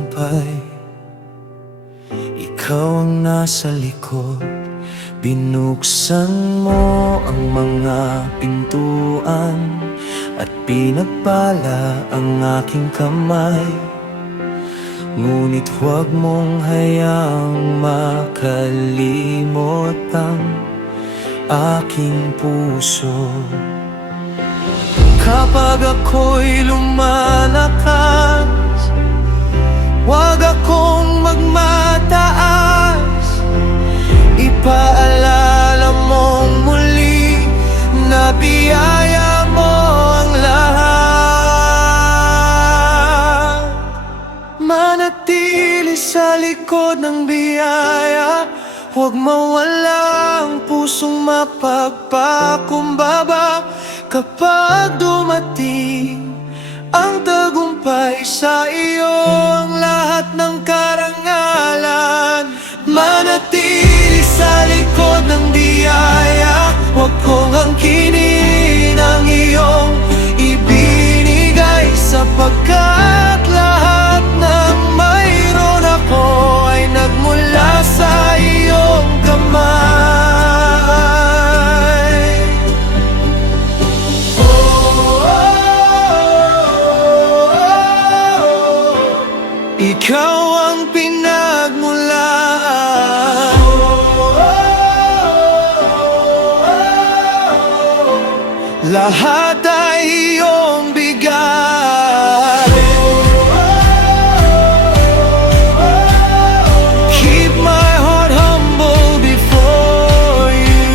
tagumpay. Ikaw ang nasa likod, binuksan mo ang mga pintuan at pinagpala ang aking kamay. Ngunit huwag mong hayaang makalimot ang aking puso. Kapag ako'y lumalakas, huwag akong magmataas. Ipaalala mong muli na biyaya mo ang lahat. Manatili sa likod ng biyaya, huwag mawala ang pusong mapagpakumbaba. Kapag dumating ang tagumpay sa iyo, ang lahat ng karangalan. Manatili sa likod ng biyaya, huwag kong angkinin ang iyong ibinigay, sapagkat lahat ng mayroon ako ay nagmula sa iyong kamay. Ikaw ang pinagmulan. Lahat ay iyong bigay. Keep my heart humble before you.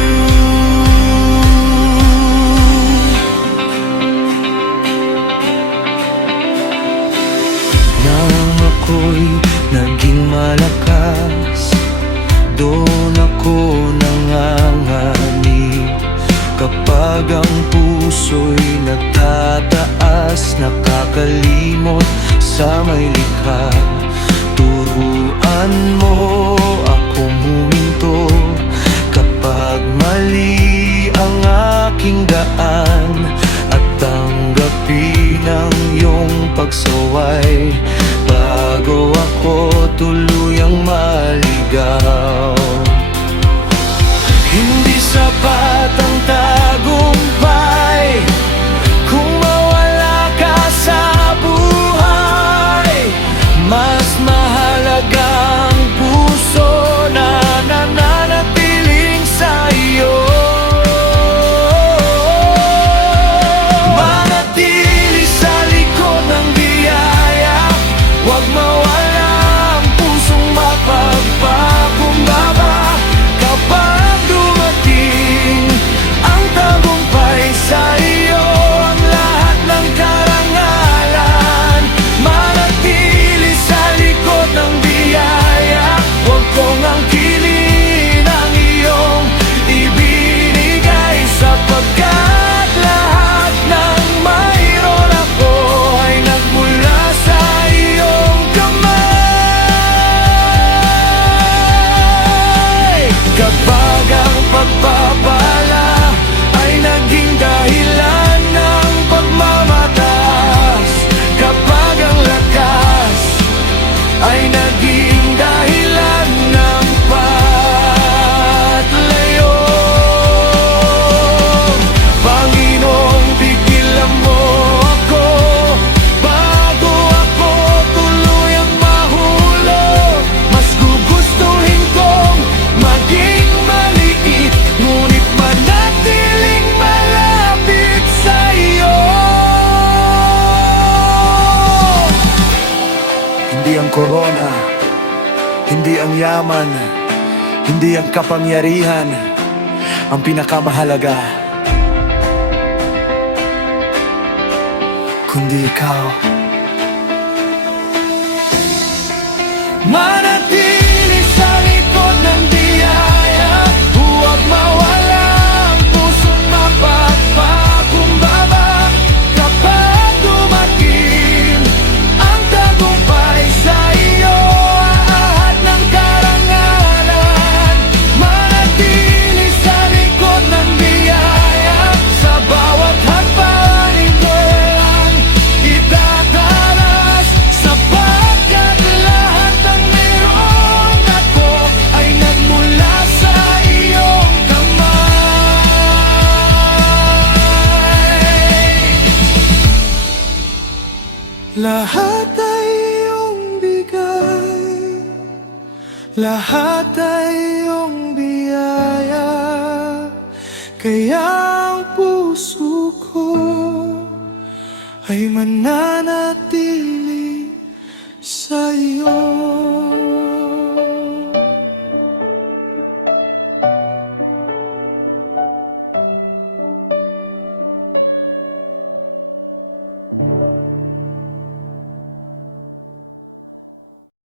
Nang ako'y naging malakas, doon ako nanganganib. Kapag ang puso'y nagtataas, nakakalimot sa may likha. Turuan mo akong huminto kapag mali ang aking daan, at tanggapin ang iyong pagsaway bago ako tuluyang maligaw. Hindi sapat ang tagumpay kung mawala ka sa buhay. Mas mahalaga ang puso na nananatiling sa iyo. Manatili sa likod ng biyaya, huwag mawala ang pusong mapagpakumbaba. Kapag dumating ang tagumpay sa iyo, ang lahat ng karangalan. Manatili sa likod ng biyaya, huwag kong angkinin ang iyong ibinigay, sapagkat lahat ng mayroon ako ay nagmula sa iyong kamay. Kapag ang pagpapala ay naging dahilan ng pagmamataas, kapag ang lakas ay naging dahilan ng paglayo, Panginoong, pigilan mo ako bago ako tuluyang mahulog. Mas gugustuhin kong maging maliit, ngunit manatiling malapit sa iyo. Hindi ang korona, hindi ang yaman, hindi ang kapangyarihan ang pinakamahalaga, kundi ikaw. Manatili sa likod ng biyaya, huwag mawala ang pusong mapagpakumbaba. Kapag dumating ang tagumpay sa iyo, ahad ng karangalan. Manatili sa likod ng biyaya, sa bawat hagpaning ko ang itatalas, sapagkat Lahat ay iyong biyaya, kaya ang puso ko ay mananatili